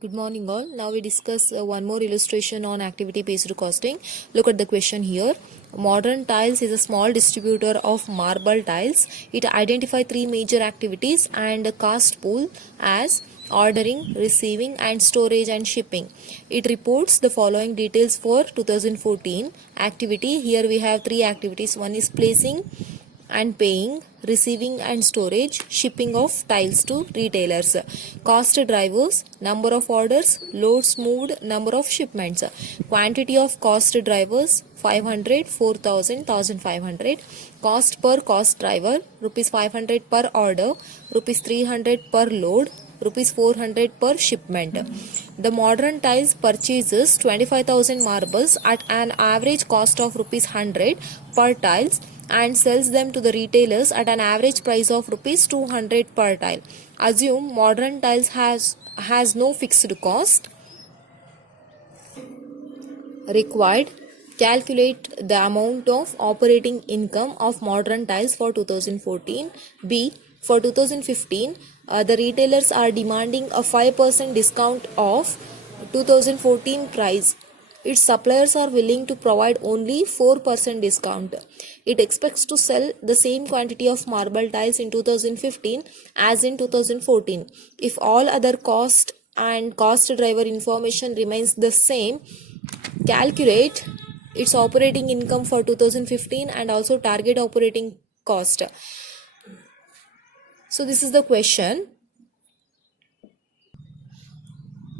Good morning all. Now we discuss one more illustration on activity based costing. Look at the question here. Modern Tiles is a small distributor of marble tiles. It identifies three major activities and cost pool as ordering, receiving and storage and shipping. It reports the following details for 2014 activity. Here we have three activities. One is placing and paying, receiving and storage, shipping of tiles to retailers. Cost drivers, number of orders, loads moved, number of shipments. Quantity of cost drivers 500, 4000, 1500. Cost per cost driver rupees 500 per order, rupees 300 per load, rupees 400 per shipment. The Modern Tiles purchases 25,000 marbles at an average cost of rupees 100 per tiles and sells them to the retailers at an average price of rupees 200 per tile. Assume Modern Tiles has no fixed cost. Required. Calculate the amount of operating income of Modern Tiles for 2014. B. For 2015, the retailers are demanding a 5% discount of 2014 price. Its suppliers are willing to provide only 4% discount. It expects to sell the same quantity of marble tiles in 2015 as in 2014. If all other cost and cost driver information remains the same, calculate its operating income for 2015 and also target operating cost. So this is the question.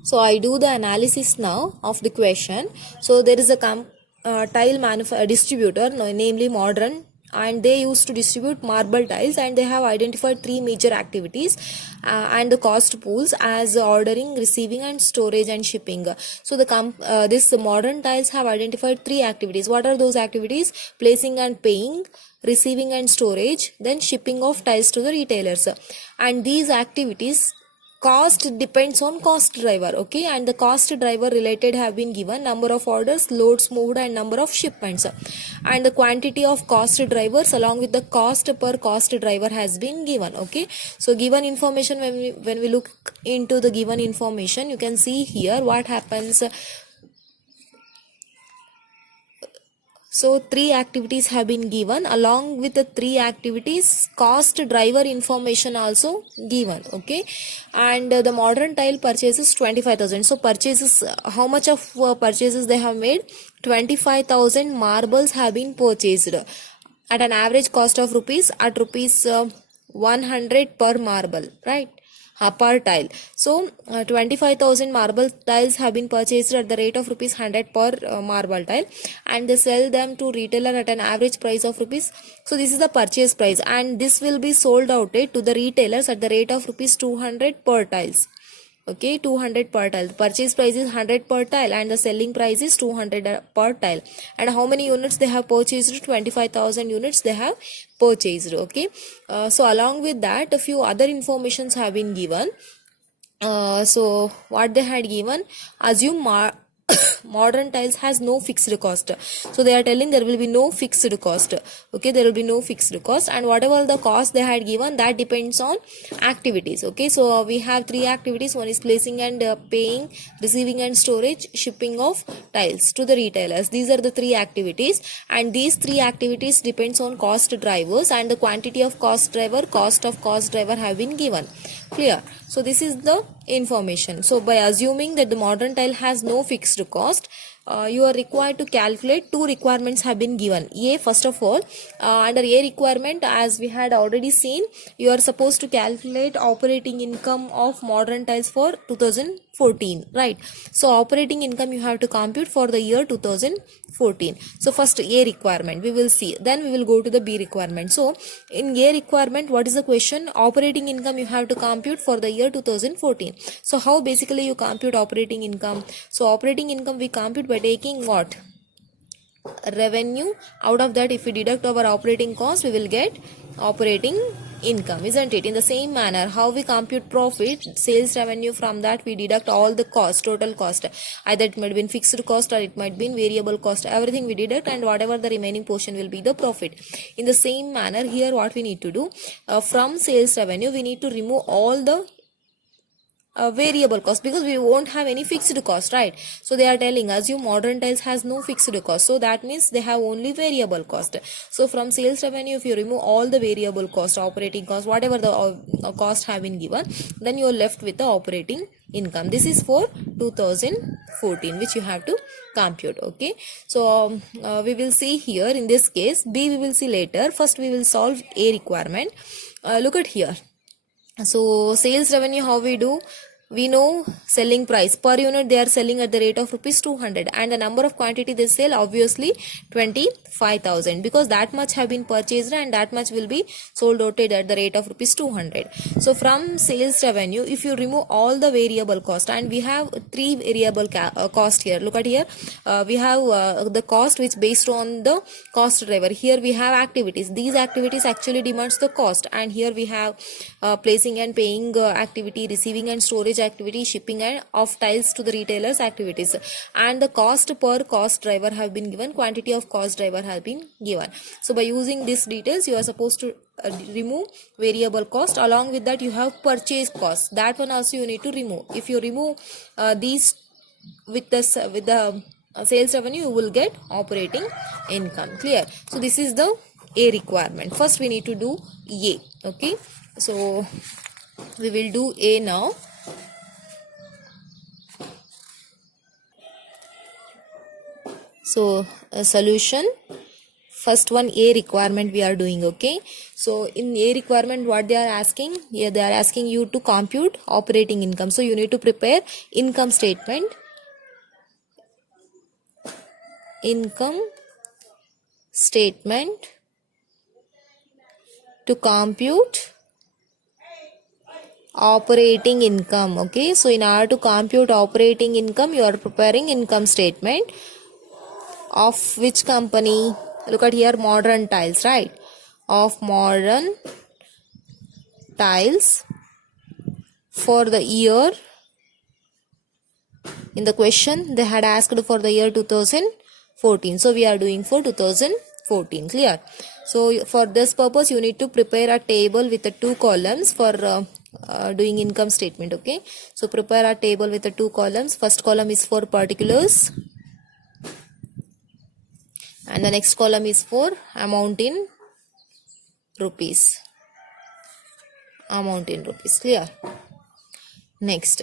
So I do the analysis now of the question. So there is a tile distributor, namely Modern, and they used to distribute marble tiles, and they have identified three major activities and the cost pools as ordering, receiving and storage and shipping. So this Modern Tiles have identified three activities. What are those activities? Placing and paying, receiving and storage, then shipping of tiles to the retailers. And these activities cost depends on cost driver, okay, and the cost driver related have been given: number of orders, loads moved and number of shipments, and the quantity of cost drivers along with the cost per cost driver has been given. Okay, so given information, when we look into the given information, you can see here what happens. So three activities have been given. Along with the three activities, cost driver information also given. Okay, and the Modern Tile purchases 25,000. So purchases, how much of purchases they have made? 25,000 marbles have been purchased at an average cost of rupees 100 per marble, right? Per tile. So 25,000 marble tiles have been purchased at the rate of rupees 100 per marble tile, and they sell them to retailer at an average price of rupees. So this is the purchase price, and this will be sold out to the retailers at the rate of rupees 200 per tiles. Okay, 200 per tile. The purchase price is 100 per tile and the selling price is 200 per tile. And how many units they have purchased? 25,000 units they have purchased. Okay, so along with that, a few other informations have been given. So what they had given: assume Modern Tiles has no fixed cost. So they are telling there will be no fixed cost. Okay, there will be no fixed cost, and whatever the cost they had given, that depends on activities. Okay, so we have three activities. One is placing and paying, receiving and storage, shipping of tiles to the retailers. These are the three activities, and these three activities depends on cost drivers, and the quantity of cost driver, cost of cost driver have been given. Clear? So this is the information. So by assuming that the Modern Tile has no fixed cost, you are required to calculate. Two requirements have been given. First of all, under A requirement, as we had already seen, you are supposed to calculate operating income of Modern Tiles for 2014, right? So operating income you have to compute for the year 2014. So first A requirement we will see, then we will go to the B requirement. So in A requirement, what is the question? Operating income you have to compute for the year 2014. So how basically you compute operating income? So operating income we compute by taking what? Revenue. Out of that, if we deduct our operating cost, we will get operating income, isn't it? In the same manner, how we compute profit? Sales revenue, from that we deduct all the cost, total cost. Either it might be fixed cost or it might be variable cost. Everything we deduct, and whatever the remaining portion will be the profit. In the same manner, here what we need to do, from sales revenue we need to remove all the variable cost, because we won't have any fixed cost, right? So they are telling us you modern tiles has no fixed cost, so that means they have only variable cost. So from sales revenue, if you remove all the variable cost, operating cost, whatever the cost have been given, then you are left with the operating income. This is for 2014, which you have to compute. Okay, so we will see here in this case. B we will see later. First we will solve A requirement. Look at here. So sales revenue, how we do? We know selling price per unit, they are selling at the rate of rupees 200, and the number of quantity they sell, obviously 25,000, because that much have been purchased and that much will be sold out at the rate of rupees 200. So from sales revenue, if you remove all the variable cost, and we have three variable cost here. Look at here, we have the cost which based on the cost driver. Here we have activities. These activities actually demands the cost, and here we have placing and paying activity, receiving and storage activity, shipping and of tiles to the retailers activities, and the cost per cost driver have been given, quantity of cost driver have been given. So by using these details, you are supposed to remove variable cost. Along with that, you have purchase cost, that one also you need to remove. If you remove these with the sales revenue, you will get operating income. Clear? So this is the A requirement. First we need to do A. Okay, so we will do A now. So a solution, first one, A requirement we are doing. Okay, so in A requirement, what they are asking? Yeah, they are asking you to compute operating income. So you need to prepare income statement, to compute operating income. Okay, so in order to compute operating income, you are preparing income statement of which company? Look at here, Modern Tiles, right? Of Modern Tiles for the year. In the question, they had asked for the year 2014. So we are doing for 2014. Clear? So for this purpose, you need to prepare a table with the two columns for doing income statement. Okay, so prepare a table with the two columns. First column is for particulars, and the next column is for amount in rupees. Clear? Next,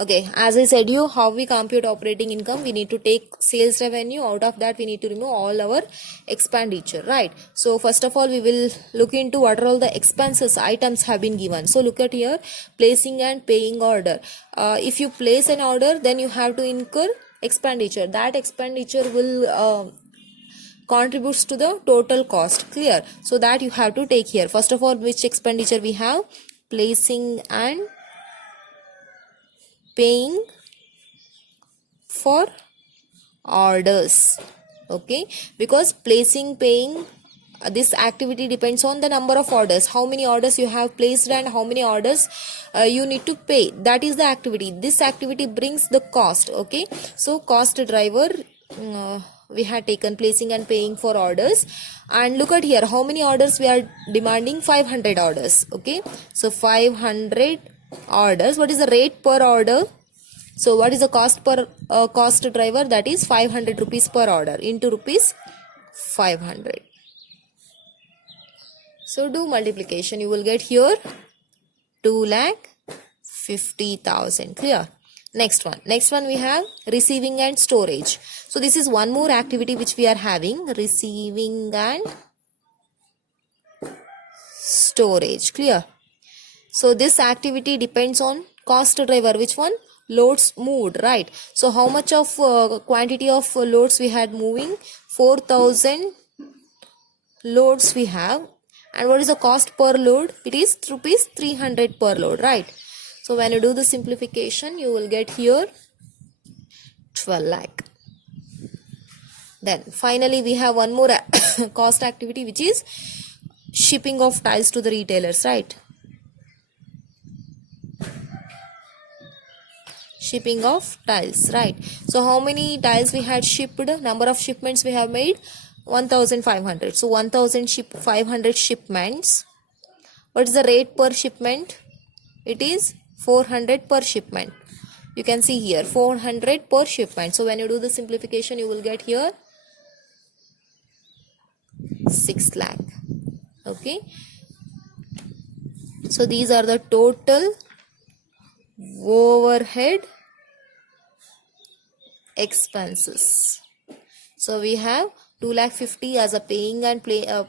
okay, as I said you, how we compute operating income, we need to take sales revenue. Out of that, we need to remove all our expenditure, right? So first of all, we will look into what are all the expenses items have been given. So look at here, placing and paying order. If you place an order, then you have to incur expenditure. That expenditure will contributes to the total cost. Clear? So that you have to take here. First of all, which expenditure we have? Placing and paying for orders. Okay, because placing, paying, this activity depends on the number of orders, how many orders you have placed and how many orders you need to pay. That is the activity. This activity brings the cost. Okay, so cost driver, we had taken placing and paying for orders. And look at here, how many orders we are demanding? 500 orders. Okay, so 500 orders. What is the rate per order? So what is the cost per cost driver? That is 500 rupees per order into rupees 500. So do multiplication, you will get here 2,50,000. Clear? Next one we have receiving and storage. So this is one more activity which we are having, receiving and storage. Clear? So this activity depends on cost driver. Which one? Loads moved, right? So how much of quantity of loads we had moving? 4,000 loads we have. And what is the cost per load? It is rupees 300 per load, right? So when you do the simplification, you will get here 12 lakh. Then finally we have one more cost activity, which is shipping of tiles to the retailers, right? Shipping of tiles, right? So how many tiles we had shipped? Number of shipments we have made? 1,500. So 1,500 shipments. What is the rate per shipment? It is 400 per shipment. You can see here 400 per shipment. So when you do the simplification, you will get here 6 lakh. Okay. So these are the total overhead expenses. So we have 2,50,000 as a paying and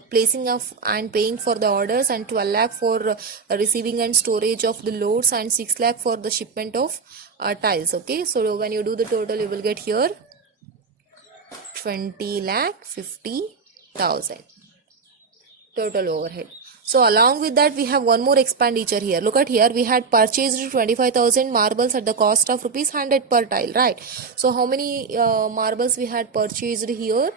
placing of and paying for the orders, and 12 lakh for receiving and storage of the loads, and 6 lakh for the shipment of tiles. Okay, so when you do the total, you will get here 20,50,000 total overhead. So along with that, we have one more expenditure here. Look at here, we had purchased 25,000 marbles at the cost of rupees 100 per tile, right? So how many marbles we had purchased here?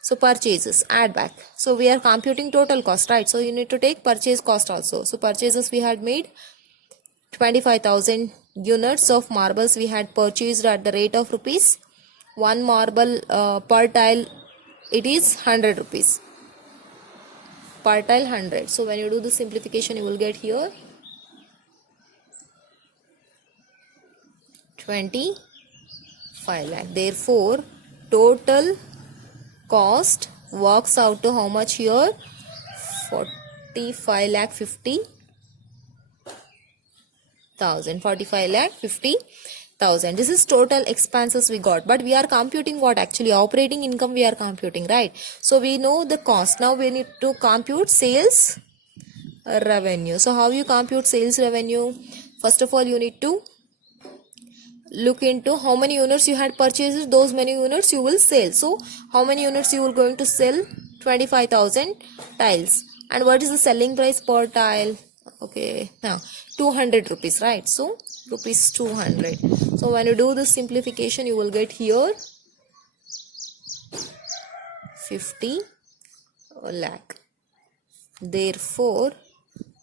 So purchases, add back. So we are computing total cost, right? So you need to take purchase cost also. So purchases we had made 25,000 units of marbles we had purchased at the rate of rupees. One marble per tile, it is 100 rupees. Per tile 100. So when you do the simplification, you will get here 25 lakh. Therefore, total cost works out to how much here? 45 lakh 50,000. 45 lakh 50,000. This is total expenses we got, but we are computing what? Actually operating income we are computing, right? So we know the cost. Now we need to compute sales revenue. So how you compute sales revenue? First of all, you need to look into how many units you had purchased, those many units you will sell. So how many units you will going to sell? 25,000 tiles. And what is the selling price per tile? Okay, now 200 rupees, right? So rupees 200. So when you do the simplification, you will get here 50 lakh. Therefore,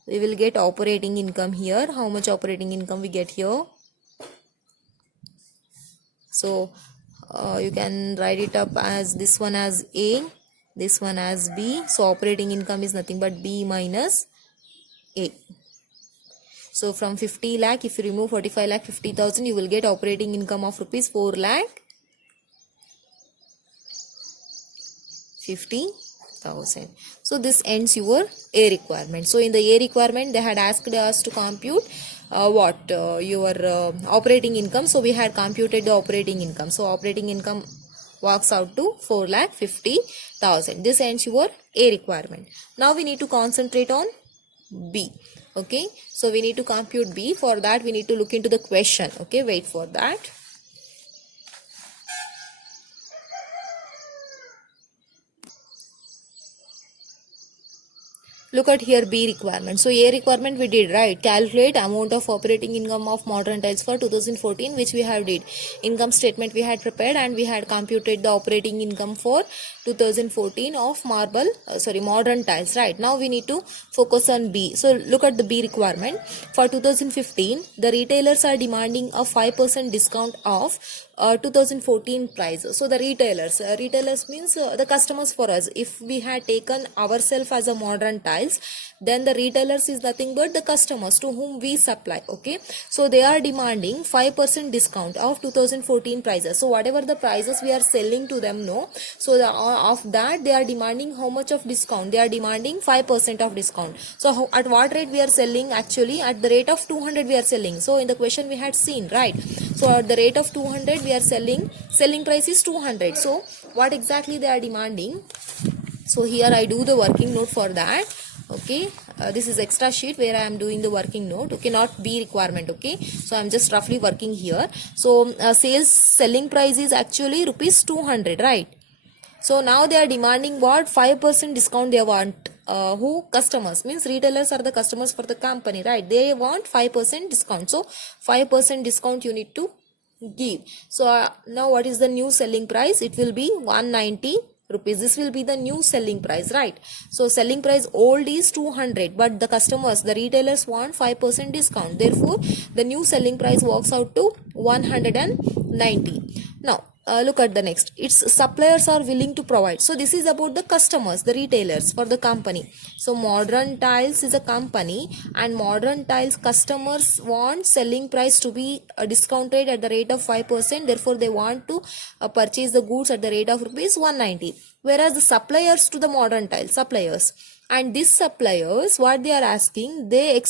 we will get operating income here. How much operating income we get here? So you can write it up as this one as A, this one as B. So operating income is nothing but B minus A. So from 50 lakh, if you remove 45 lakh 50,000, you will get operating income of rupees 4 lakh 50,000. So this ends your A requirement. So in the A requirement, they had asked us to compute your operating income. So we had computed the operating income. So operating income works out to 4 lakh 50,000. This ends your A requirement. Now we need to concentrate on B. Okay, so we need to compute B. For that, we need to look into the question. Okay, wait for that. Look at here B requirement. So A requirement we did, right? Calculate amount of operating income of Modern Tiles for 2014, which we have did. Income statement we had prepared, and we had computed the operating income for 2014 of Modern Tiles, right? Now we need to focus on B. So look at the B requirement. For 2015, the retailers are demanding a 5% discount off 2014 prices. So the retailers means the customers for us. If we had taken ourselves as a Modern Tiles, then the retailers is nothing but the customers to whom we supply. Okay, so they are demanding 5% discount of 2014 prices. So whatever the prices we are selling to them, no, so of that they are demanding how much of discount? They are demanding 5% of discount. So at what rate we are selling? Actually at the rate of 200 we are selling. So in the question we had seen, right? So at the rate of 200 we are selling price is 200. So what exactly they are demanding? So here I do the working note for that. Okay, this is extra sheet where I am doing the working note. Okay, not B requirement. Okay, so I am just roughly working here. So selling price is actually rupees 200, right? So now they are demanding what? 5% discount they want. Who? Customers. Means retailers are the customers for the company, right? They want 5% discount. So 5% discount you need to give. So now what is the new selling price? It will be 190 rupees. This will be the new selling price, right? So selling price old is 200, but the customers, the retailers want 5% discount. Therefore, the new selling price works out to 190. Now, look at the next. Its suppliers are willing to provide. So this is about the customers, the retailers for the company. So Modern Tiles is a company, and Modern Tiles customers want selling price to be discounted at the rate of 5%. Therefore, they want to purchase the goods at the rate of rupees 190. Whereas the suppliers to the Modern Tiles, suppliers, and these suppliers, what they are asking, they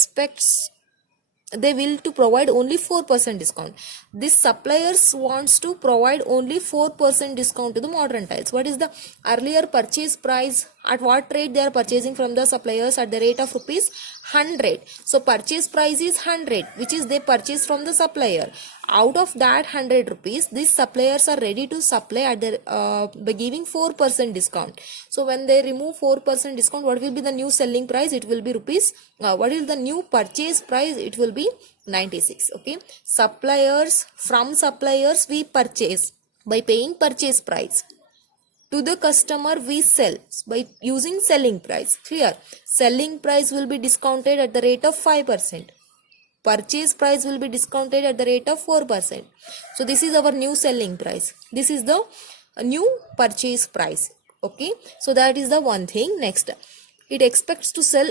will to provide only 4% discount. This suppliers wants to provide only 4% discount to the Modern Tiles. What is the earlier purchase price? At what rate they are purchasing from the suppliers? At the rate of rupees 100. So purchase price is 100, which is they purchase from the supplier. Out of that 100 rupees, these suppliers are ready to supply at their by giving 4% discount. So when they remove 4% discount, what will be the new selling price? It will be rupees. What is the new purchase price? It will be 96. Okay. From suppliers we purchase by paying purchase price. To the customer we sell by using selling price. Clear? Selling price will be discounted at the rate of 5%. Purchase price will be discounted at the rate of 4%. So this is our new selling price. This is the new purchase price. Okay. So that is the one thing. Next, it expects to sell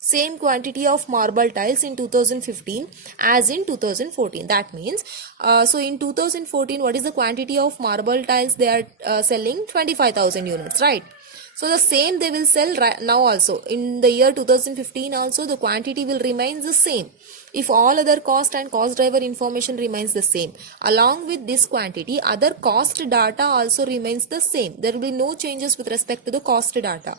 same quantity of marble tiles in 2015 as in 2014. That means, so in 2014, what is the quantity of marble tiles they are selling? 25,000 units, right? So the same they will sell right now also. In the year 2015 also, the quantity will remain the same. If all other cost and cost driver information remains the same, along with this quantity, other cost data also remains the same. There will be no changes with respect to the cost data.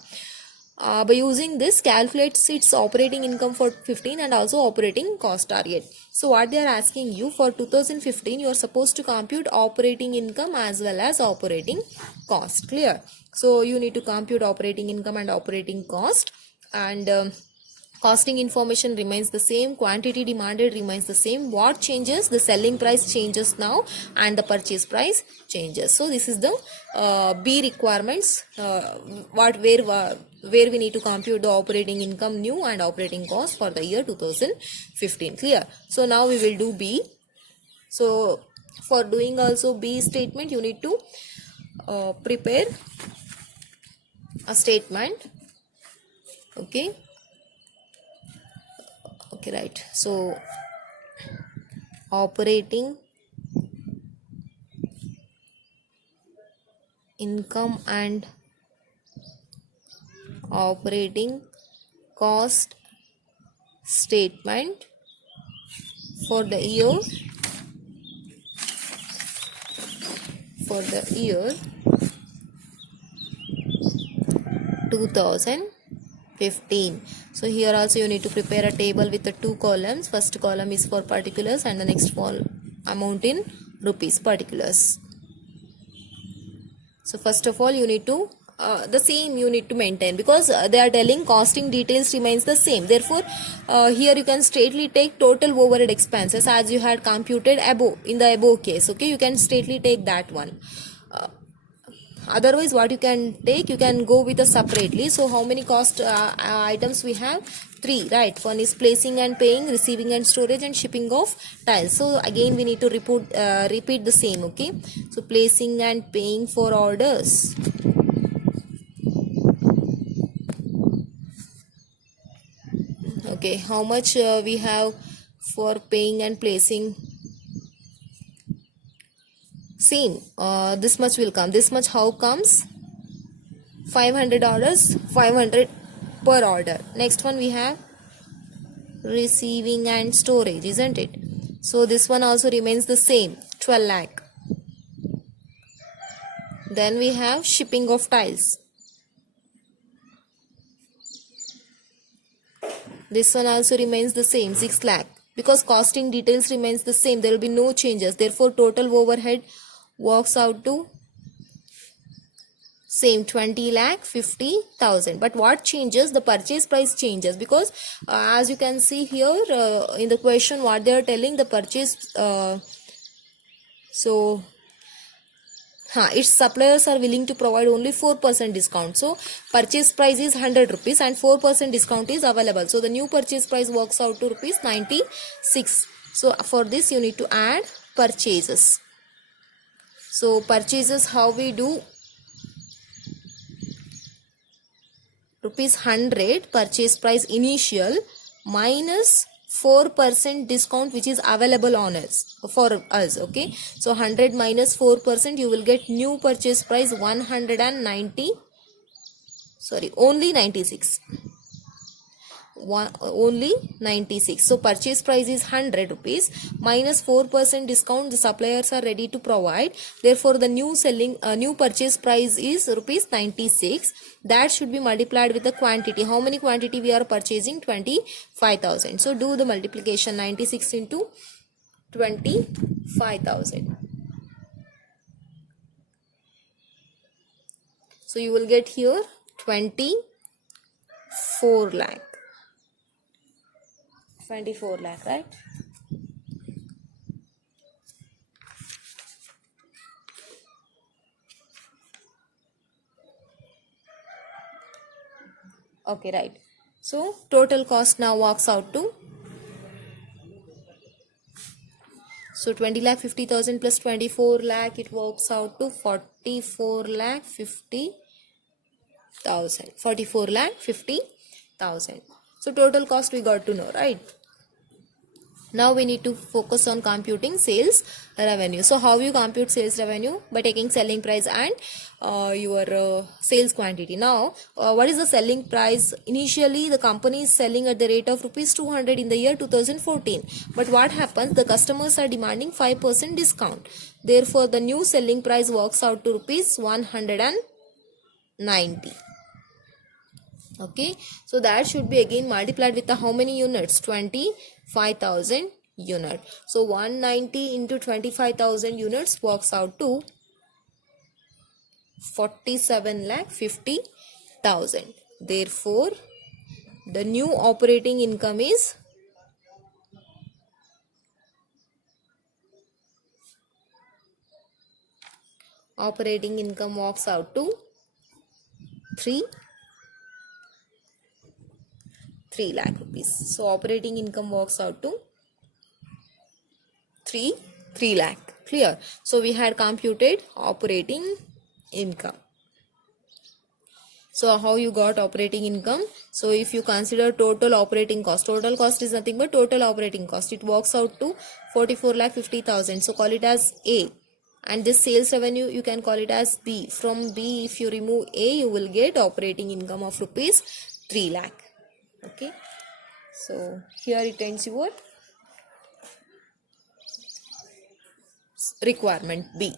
By using this, calculates its operating income for 15 and also operating cost target. So what they are asking you for 2015, you are supposed to compute operating income as well as operating cost. Clear? So you need to compute operating income and operating cost, and costing information remains the same, quantity demanded remains the same. What changes? The selling price changes now and the purchase price changes. So this is the B requirements, where we need to compute the operating income new and operating cost for the year 2015. Clear? So now we will do B. So for doing also B statement, you need to prepare a statement. Okay, right. So operating income and operating cost statement for the year 2015. So here also you need to prepare a table with the two columns. First column is for particulars and the next amount in rupees, particulars. So first of all you need to the same you need to maintain, because they are telling costing details remains the same. Therefore here you can straightly take total overhead expenses as you had computed above in the above case. Okay, you can straightly take that one. Otherwise what you can take, you can go with a separately. So how many cost items we have? 3, right? One is placing and paying, receiving and storage, and shipping of tiles. So again we need to repeat the same. Okay, so placing and paying for orders, okay, how much we have for paying and placing? Same, this much will come. This much how comes? 500 orders, 500 per order. Next one we have receiving and storage, isn't it? So this one also remains the same, 12 lakh. Then we have shipping of tiles. This one also remains the same, 6 lakh, because costing details remains the same. There will be no changes. Therefore total overhead works out to same, 20,50,000. But what changes? The purchase price changes, because as you can see here in the question, what they are telling, the purchase its suppliers are willing to provide only 4% discount. So purchase price is 100 rupees and 4% discount is available. So the new purchase price works out to rupees 96. So for this you need to add purchases. So purchases, how we do, rupees 100 purchase price initial minus 4% discount which is available on us for us. Okay, so 100 minus 4%, you will get new purchase price 190, sorry, only 96, only 96. So purchase price is 100 rupees minus 4% discount the suppliers are ready to provide. Therefore the new purchase price is rupees 96. That should be multiplied with the quantity. How many quantity we are purchasing? 25,000. So do the multiplication, 96 into 25,000. So you will get here 24 lakh. 24 lakh, right? Okay, right. So total cost now works out to, so 20 lakh 50,000 plus 24 lakh, it works out to 44 lakh 50,000. 44 lakh 50,000. So total cost we got to know, right? Now we need to focus on computing sales revenue. So how you compute sales revenue? By taking selling price and your sales quantity. Now what is the selling price? Initially the company is selling at the rate of rupees 200 in the year 2014. But what happens? The customers are demanding 5% discount. Therefore the new selling price works out to rupees 190. Okay, so that should be again multiplied with the how many units? 25,000 unit. So 190 into 25,000 units works out to 47 lakh 50,000. Therefore the new operating income is works out to 3 lakh rupees. So operating income works out to 3 lakh. Clear? So we had computed operating income. So how you got operating income? So if you consider total operating cost is nothing but total operating cost. It works out to 44 lakh 50,000. So call it as A. And this sales revenue you can call it as B. From B, if you remove A, you will get operating income of rupees 3 lakh. Okay, so here it ends your requirement B.